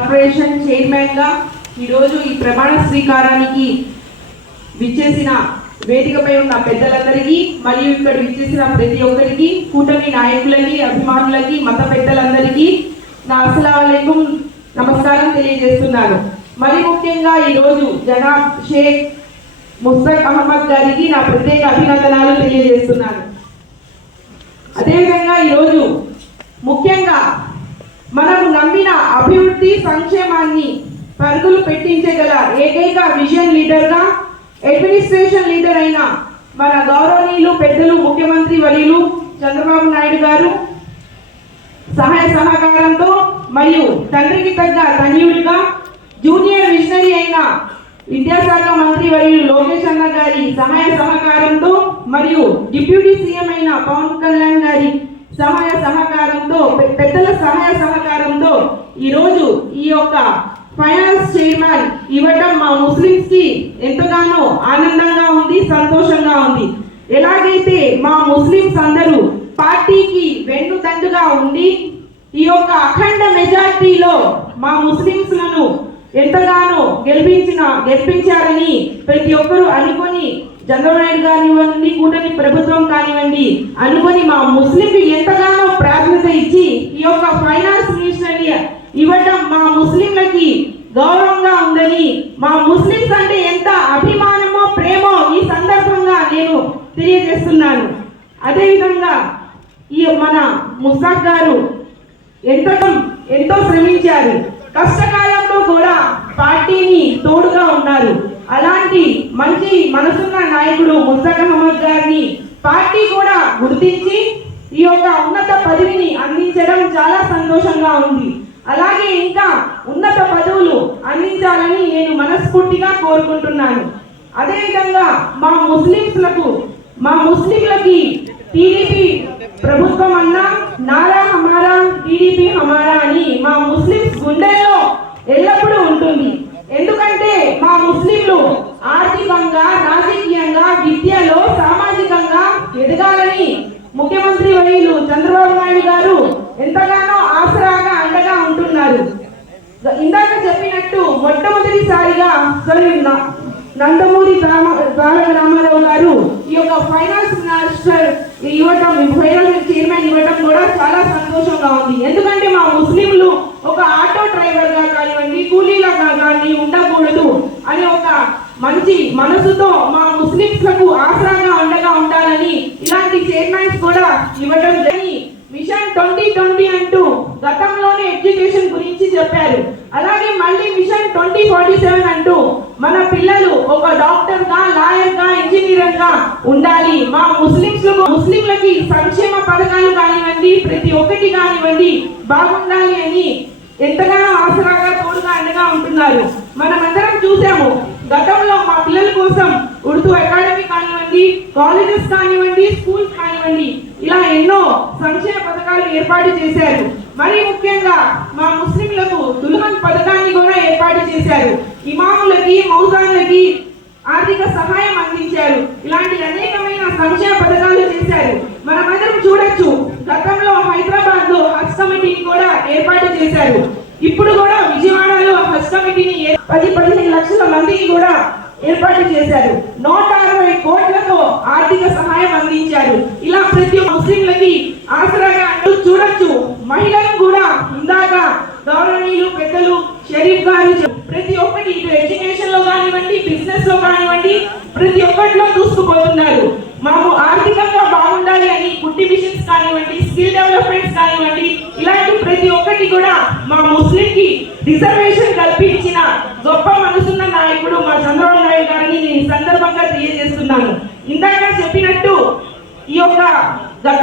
Corporation చైర్మన్గా ఈరోజు ఈ ప్రమాణ స్వీకారానికి విచ్చేసిన వేదికపై ఉన్న పెద్దలందరికీ మరియు ఇక్కడ విచ్చేసిన ప్రతి ఒక్కరికి కూటమి నాయకులకి అభిమానులకి మత పెద్దలందరికీ నా అస్సలాం నమస్కారం తెలియజేస్తున్నాను. మరి ముఖ్యంగా ఈరోజు జనాబ్ షేక్ ముస్తక్ అహ్మద్ గారికి నా ప్రత్యేక అభినందనాలు తెలియజేస్తున్నాను. అదేవిధంగా ఈరోజు ముఖ్యంగా మనము నమ్మిన అభివృద్ధి సంక్షేమాన్ని పరుగులు పెట్టించగల ఏకైక విజన్ లీడర్గా అడ్మినిస్ట్రేషన్ లీడర్ అయిన మన గౌరవనీయులు పెద్దలు ముఖ్యమంత్రి వలీలు చంద్రబాబు నాయుడు గారు సహాయ సహకారంతో మరియు తండ్రికి తగ్గ తనయుడిగా జూనియర్ విజనరీ అయిన విద్యాశాఖ మంత్రి వర్యులు లోకేష్ అన్న గారి సహాయ సహకారంతో మరియు డిప్యూటీ సీఎం అయిన పవన్ కళ్యాణ్ గారి సహాయ సహకారంతో పెద్దల సహాయ ఈరోజు ఈ యొక్క ఫైనాన్స్ చైర్మన్ ఇవ్వటం మా ముస్లిమ్స్కి ఎంతగానో ఆనందంగా ఉంది సంతోషంగా ఉంది. ఎలాగైతే మా ముస్లిమ్స్ అందరూ పార్టీకి వెన్నుదండుగా ఉండి ఈ యొక్క అఖండ మెజార్టీలో మా ముస్లింస్లను ఎంతగానో గెలిపించిన గెలిపించారని ప్రతి ఒక్కరూ అనుకొని చంద్రబాబు నాయుడు కానివ్వండి కూటమి ప్రభుత్వం కానివ్వండి అనుకొని మా ముస్లింకి ఎంతగానో ప్రాధాన్యత ఇచ్చి ఈ యొక్క ఫైనాన్స్ మినిస్టర్ని ఇవ్వటం మా ముస్లింలకి గౌరవంగా ఉందని మా ముస్లింస్ అంటే ఎంత అభిమానమో ప్రేమో ఈ సందర్భంగా నేను తెలియజేస్తున్నాను. అదేవిధంగా ఈ మన ముసాక్ గారు ఎంతగా ఎంతో శ్రమించారు. కష్టకాలం కూడా పార్టీని తోడుగా ఉన్నారు. అలాంటి మంచి మనసున్న నాయకుడు ముస్తక్ అహ్మద్ గారిని పార్టీ కూడా గుర్తించి ఈ యొక్క ఉన్నత పదవిని అందించడం చాలా సంతోషంగా ఉంది. అలాగే ఇంకా ఉన్నత పదవులు అందించాలని నేను మనస్ఫూర్తిగా కోరుకుంటున్నాను. అదేవిధంగా మా ముస్లింస్లకు మా ముస్లింలకి టీడీపీ ప్రభుత్వం అన్నా నారా హమారా టీడీపీ హమారా అని మా ముస్లింస్ గుండెల్లో ఎల్లప్పుడూ ఉంటుంది ఎందుకంటే మా ముస్లింలు ఆర్థికంగా రాజకీయంగా విద్యలో సామాజికంగా ఎదగాలని ముఖ్యమంత్రి వైలు చంద్రబాబు నాయుడు గారు ఎంతగానో ఆసరాగా అండగా ఉంటున్నారు. ఇందాక చెప్పినట్టు మొట్టమొదటిసారిగా సారీ నందమూరి రామ రామారావు గారు ఈ యొక్క ఫైనాన్స్ మినిస్టర్ ఇవ్వటం ఫైనాన్స్ చైర్మన్ ఇవ్వటం కూడా చాలా సంతోషంగా ఉంది. ఎందుకంటే మా ముస్లింలు ఒక ఆటో డ్రైవర్గా కానివ్వండి కానివ్వండి కూలీలుగా కానీ ఉండకూడదు అని ఒక మంచి మనసుతో మా ముస్లింలకు ఆసరాగా అండగా ఉండాలని ఇలాంటి చైర్మన్స్ కూడా ఇవ్వడం జరిగి మిషన్ ట్వంటీ ట్వంటీ అంటూ గతంలోనే ఎడ్యుకేషన్ గురించి చెప్పారు. అలాగే మళ్ళీ మిషన్ ట్వంటీ ఫార్టీ సెవెన్ అంటూ మన పిల్లలు ఒక డాక్టర్గా లాయర్గా ఇంజనీర్గా ఉండాలి. మా ముస్లింస్ ముస్లింలకి సంక్షేమ పథకాలు కానివ్వండి ప్రతి ఒక్కటి కానివ్వండి బాగుండాలి అని ఎంతగానో ఆసరాగా తోడుగా అండగా ఉంటున్నారు. మనమందరం చూసాము గతంలో మా పిల్లల కోసం ఉర్దూ అకాడమీ కానివ్వండి కాలేజెస్ కానివ్వండి స్కూల్స్ కానివ్వండి ఇలా ఎన్నో సంక్షేమ పథకాలు ఏర్పాటు చేశారు. మరి ముఖ్యంగా మా ముస్లింలకు దుల్హన్ పథకాన్ని కూడా ఏర్పాటు చేశారు. ఇమాములకి మౌజాన్లకి ఆర్థిక సహాయం అందించారు. ఇలాంటి అనేకమైన సంక్షేమ పథకాలు చేశారు. మనమందరం చూడొచ్చు గతంలో హైదరాబాద్లో హజ్ కమిటీని కూడా ఏర్పాటు చేశారు. ఇప్పుడు కూడా విజయవాడలో హజ్ కమిటీని పది పదిహేను లక్షల మందికి కూడా ఏర్పాటు చేశారు. నూట అరవై కోట్లతో ఆర్థిక సహాయం అందించారు. ఇలా ప్రతి ముస్లింలకి ఆసరాగా అంటూ చూడొచ్చు. మహిళలు కూడా ఇందాక గౌరవనీయులు పెద్దలు షరీఫ్ గారు ప్రతి ఒక్కటి ఇటు ఎడ్యుకేషన్లో కానివ్వండి బిజినెస్లో కానివ్వండి ప్రతి ఒక్కటిలో రిజర్వేషన్ కల్పించిన గొప్ప మనసున్న నాయకుడు మా చంద్రబాబు నాయుడు గారిని నేను ఈ సందర్భంగా తెలియజేస్తున్నాను. ఇందాక చెప్పినట్టు ఈ యొక్క గత